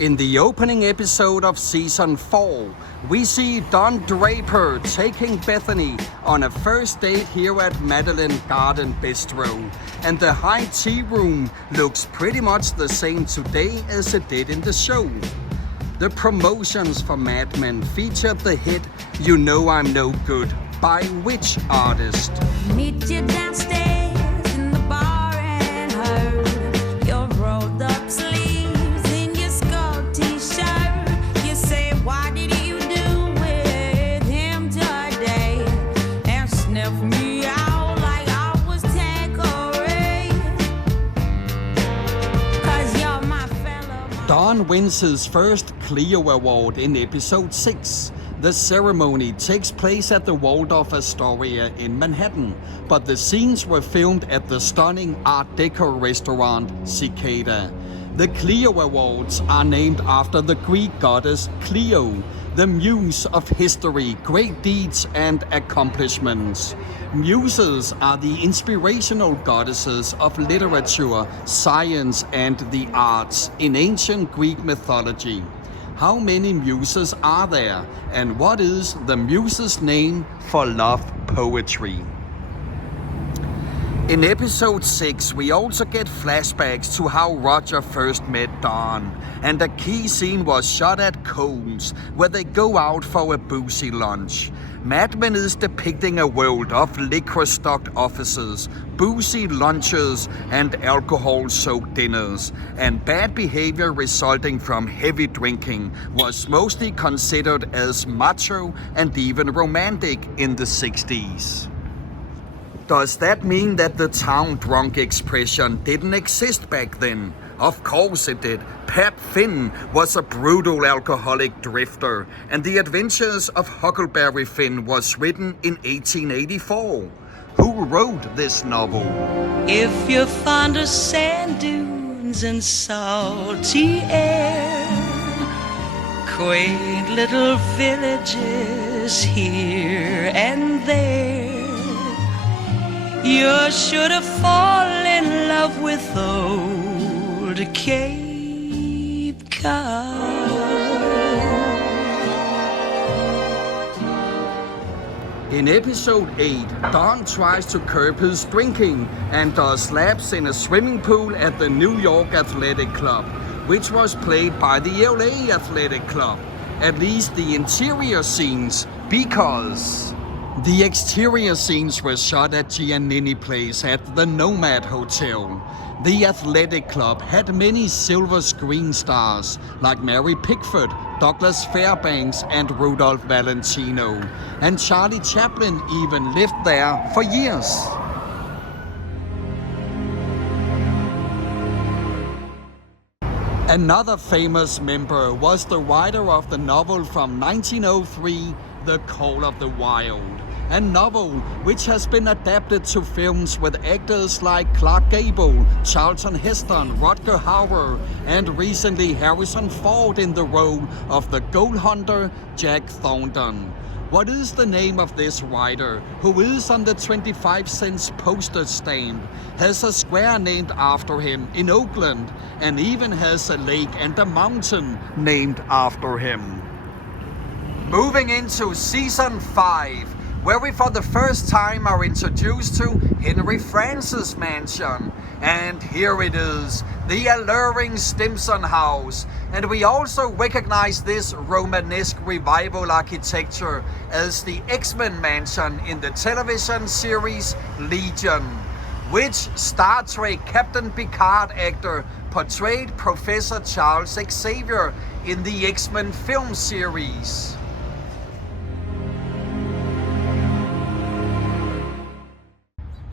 In the opening episode of Season 4, we see Don Draper taking Bethany on a first date here at Madeline Garden Bistrot, and the high tea room looks pretty much the same today as it did in the show. The promotions for Mad Men featured the hit You Know I'm No Good by which artist? Meet you downstairs in the bar and heard your rolled up sleeves in your skull t-shirt. You say, what did you do with him today? And sniff me out like I was Tanqueray. 'Cause you're my fellow. Don wins his first Clio Award in episode 6. The ceremony takes place at the Waldorf Astoria in Manhattan, but the scenes were filmed at the stunning Art Deco restaurant Cicada. The Clio Awards are named after the Greek goddess Clio, the muse of history, great deeds, and accomplishments. Muses are the inspirational goddesses of literature, science, and the arts in ancient Greek mythology. How many muses are there, and what is the muse's name for love poetry? In episode 6, we also get flashbacks to how Roger first met Don, and a key scene was shot at Combs, where they go out for a boozy lunch. Mad Men is depicting a world of liquor-stocked offices, boozy lunches, and alcohol-soaked dinners, and bad behavior resulting from heavy drinking was mostly considered as macho and even romantic in the 60s. Does that mean that the town drunk expression didn't exist back then? Of course it did. Pat Finn was a brutal alcoholic drifter, and The Adventures of Huckleberry Finn was written in 1884. Who wrote this novel? If you're fond of sand dunes and salty air, quaint little villages here and there, you're sure to fall in love with old Cape Cod. In episode 8, Don tries to curb his drinking and does laps in a swimming pool at the New York Athletic Club, which was played by the LA Athletic Club. At least the interior scenes, because the exterior scenes were shot at Giannini Place at the Nomad Hotel. The Athletic Club had many silver screen stars like Mary Pickford, Douglas Fairbanks, and Rudolph Valentino. And Charlie Chaplin even lived there for years. Another famous member was the writer of the novel from 1903, The Call of the Wild. A novel which has been adapted to films with actors like Clark Gable, Charlton Heston, Rutger Hauer, and recently Harrison Ford in the role of the gold hunter Jack Thornton. What is the name of this writer, who is on the 25 cents postage stamp, has a square named after him in Oakland, and even has a lake and a mountain named after him? Moving into Season 5, where we for the first time are introduced to Henry Francis' mansion. And here it is, the alluring Stimson house. And we also recognize this Romanesque revival architecture as the X-Men mansion in the television series Legion, which Star Trek Captain Picard actor portrayed Professor Charles Xavier in the X-Men film series.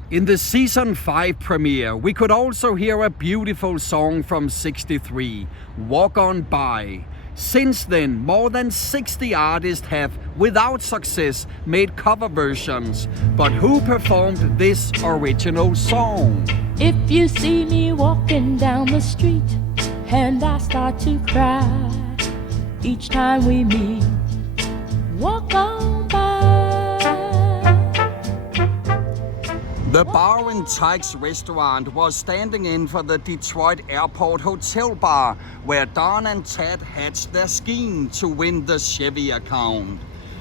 In the Season 5 premiere, we could also hear a beautiful song from '63, Walk On By. Since then, more than 60 artists have, without success, made cover versions. But who performed this original song? If you see me walking down the street and I start to cry each time we meet, walk on by. The bar in Taix restaurant was standing in for the Detroit Airport Hotel bar, where Don and Ted hatched their scheme to win the Chevy account.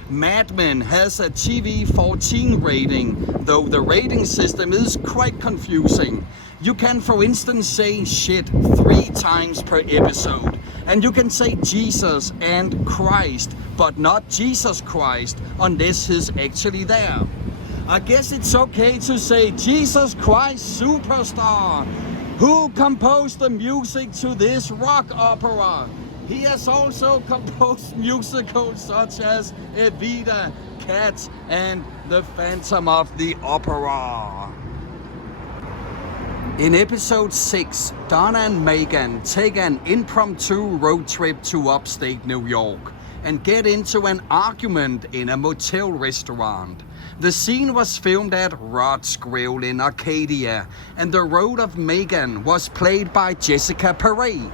Madeline has a TV 14 rating, though the rating system is quite confusing. You can, for instance, say shit 3 times per episode, and you can say Jesus and Christ, but not Jesus Christ, unless he's actually there. I guess it's okay to say Jesus Christ Superstar. Who composed the music to this rock opera? He has also composed musicals such as Evita, Cats, and The Phantom of the Opera. In episode 6, Don and Megan take an impromptu road trip to upstate New York and get into an argument in a motel restaurant. The scene was filmed at Rod's Grill in Arcadia, and the role of Megan was played by Jessica Perret.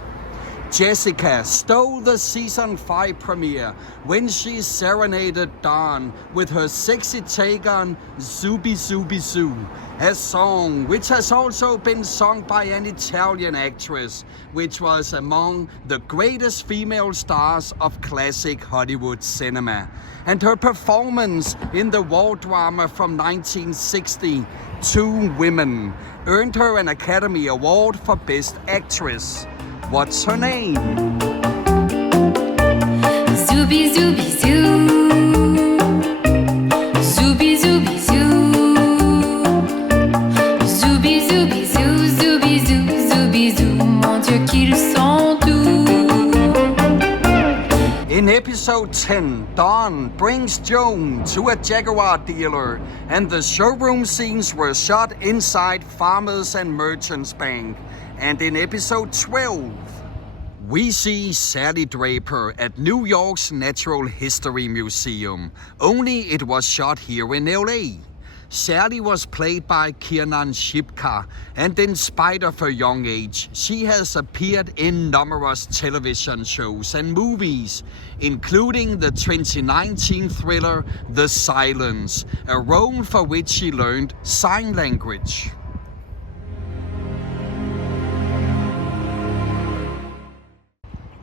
Jessica stole the season 5 premiere when she serenaded Don with her sexy take on Zubi Zubi Zoo, a song which has also been sung by an Italian actress, which was among the greatest female stars of classic Hollywood cinema. And her performance in the war drama from 1960, Two Women, earned her an Academy Award for Best Actress. What's her name? Zooby zooby zoo. Zooby zooby zoo. Zooby zooby zoo. Zooby zoo. Zooby zoo. Mon Dieu qu'ils sont doux. In episode 10, Don brings Joan to a Jaguar dealer, and the showroom scenes were shot inside Farmers and Merchants Bank. And in episode 12, we see Sally Draper at New York's Natural History Museum, only it was shot here in LA. Sally was played by Kiernan Shipka, and in spite of her young age, she has appeared in numerous television shows and movies, including the 2019 thriller The Silence, a role for which she learned sign language.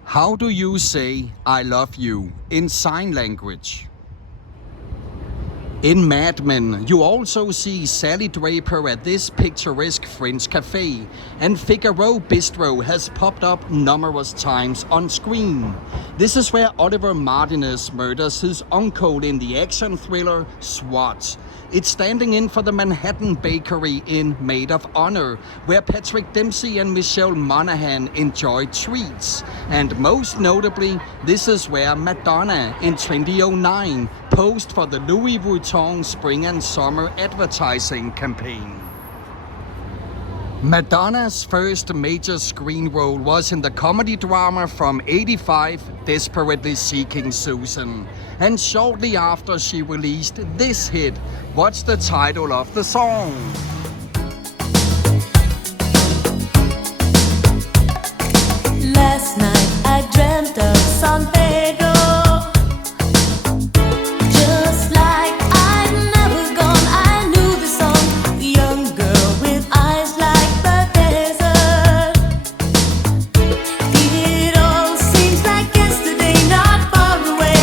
How do you say I love you in sign language? In Mad Men, you also see Sally Draper at this picturesque French cafe, and Figaro Bistrot has popped up numerous times on screen. This is where Oliver Martinez murders his uncle in the action thriller SWAT. It's standing in for the Manhattan Bakery in Maid of Honor, where Patrick Dempsey and Michelle Monaghan enjoy treats. And most notably, this is where Madonna in 2009 posed for the Louis Vuitton Spring and Summer advertising campaign. Madonna's first major screen role was in the comedy drama from '85, Desperately Seeking Susan. And shortly after she released this hit, what's the title of the song? Last night I dreamt of San Pedro. Just like I'd never gone, I knew the song. The young girl with eyes like the desert. It all seems like yesterday, not far away.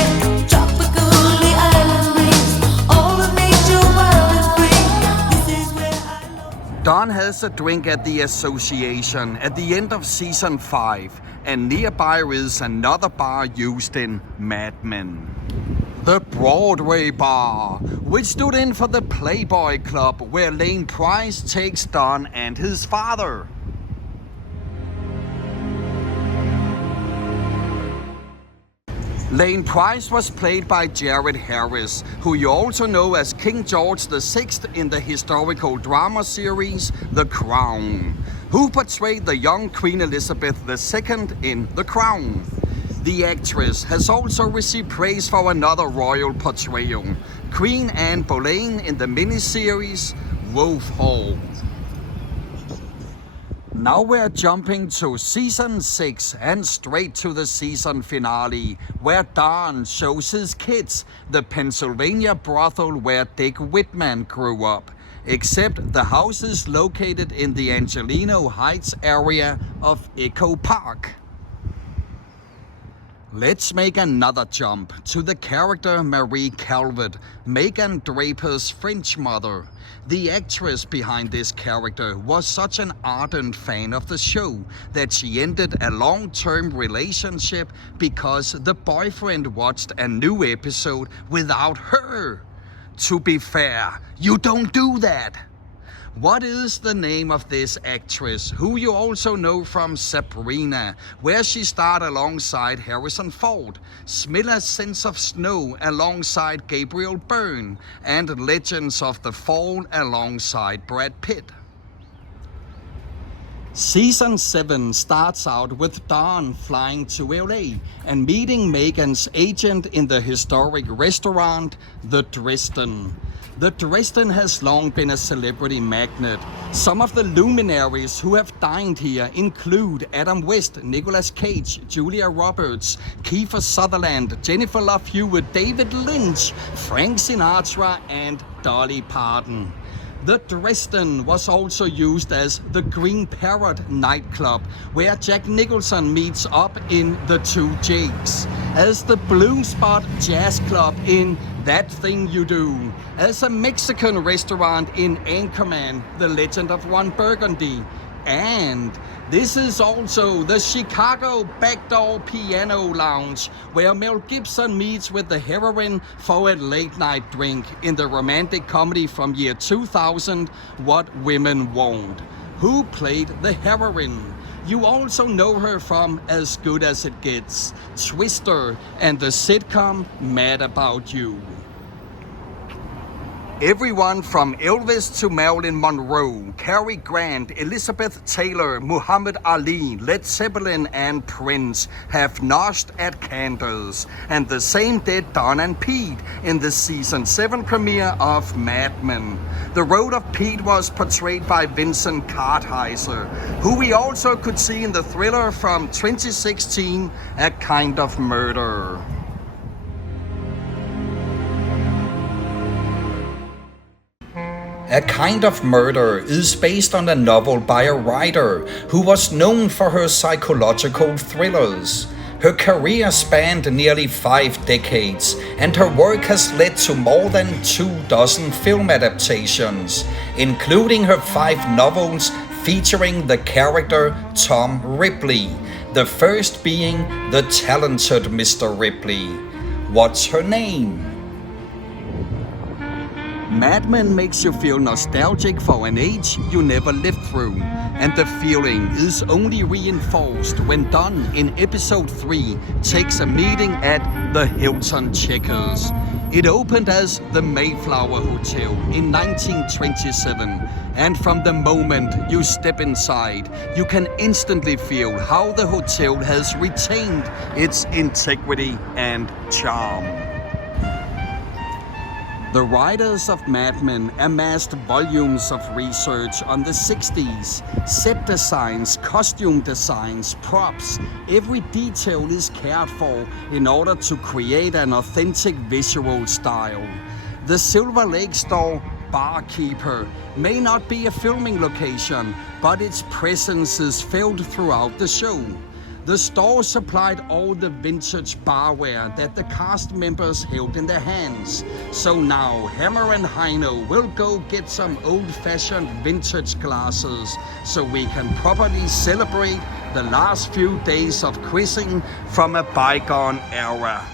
Tropical, the island breeze, all of nature wild and free. This is where I know. Don has a drink at the Association at the end of season 5, and nearby is another bar used in Mad Men. The Broadway Bar, which stood in for the Playboy Club, where Lane Price takes Don and his father. Lane Price was played by Jared Harris, who you also know as King George VI in the historical drama series The Crown, who portrayed the young Queen Elizabeth II in The Crown. The actress has also received praise for another royal portrayal, Queen Anne Boleyn in the miniseries Wolf Hall. Now we're jumping to season 6 and straight to the season finale, where Don shows his kids the Pennsylvania brothel where Dick Whitman grew up. except the house is located in the Angelino Heights area of Echo Park. Let's make another jump to the character Marie Calvert, Megan Draper's French mother. The actress behind this character was such an ardent fan of the show that she ended a long-term relationship because the boyfriend watched a new episode without her. To be fair, you don't do that. What is the name of this actress, who you also know from Sabrina, where she starred alongside Harrison Ford, Smilla's Sense of Snow alongside Gabriel Byrne, and Legends of the Fall alongside Brad Pitt? Season 7 starts out with Don flying to LA and meeting Megan's agent in the historic restaurant, the Dresden. The Dresden has long been a celebrity magnet. Some of the luminaries who have dined here include Adam West, Nicolas Cage, Julia Roberts, Kiefer Sutherland, Jennifer Love Hewitt, David Lynch, Frank Sinatra, and Dolly Parton. The Dresden was also used as the Green Parrot nightclub, where Jack Nicholson meets up in The Two Jakes, as the Blue Spot Jazz Club in That Thing You Do, as a Mexican restaurant in Anchorman, The Legend of Ron Burgundy, and this is also the Chicago Backdoor Piano Lounge, where Mel Gibson meets with the heroine for a late-night drink in the romantic comedy from year 2000, What Women Want. Who played the heroine? You also know her from As Good As It Gets, Twister, and the sitcom Mad About You. Everyone from Elvis to Marilyn Monroe, Cary Grant, Elizabeth Taylor, Muhammad Ali, Led Zeppelin and Prince have noshed at Canter's, and the same did Don and Pete in the season 7 premiere of Mad Men. The Road of Pete was portrayed by Vincent Kartheiser, who we also could see in the thriller from 2016, A Kind of Murder. A Kind of Murder is based on a novel by a writer who was known for her psychological thrillers. Her career spanned nearly 5 decades, and her work has led to more than 24 film adaptations, including her 5 novels featuring the character Tom Ripley, the first being the talented Mr. Ripley. What's her name? Mad Men makes you feel nostalgic for an age you never lived through, and the feeling is only reinforced when Don in episode 3 takes a meeting at the Hilton Checkers. It opened as the Mayflower Hotel in 1927, and from the moment you step inside, you can instantly feel how the hotel has retained its integrity and charm. The writers of Mad Men amassed volumes of research on the 60s. Set designs, costume designs, props, every detail is cared for in order to create an authentic visual style. The Silver Lake store Barkeeper may not be a filming location, but its presence is felt throughout the show. The store supplied all the vintage barware that the cast members held in their hands. So now Hammer and Heino will go get some old-fashioned vintage glasses so we can properly celebrate the last few days of quizzing from a bygone era.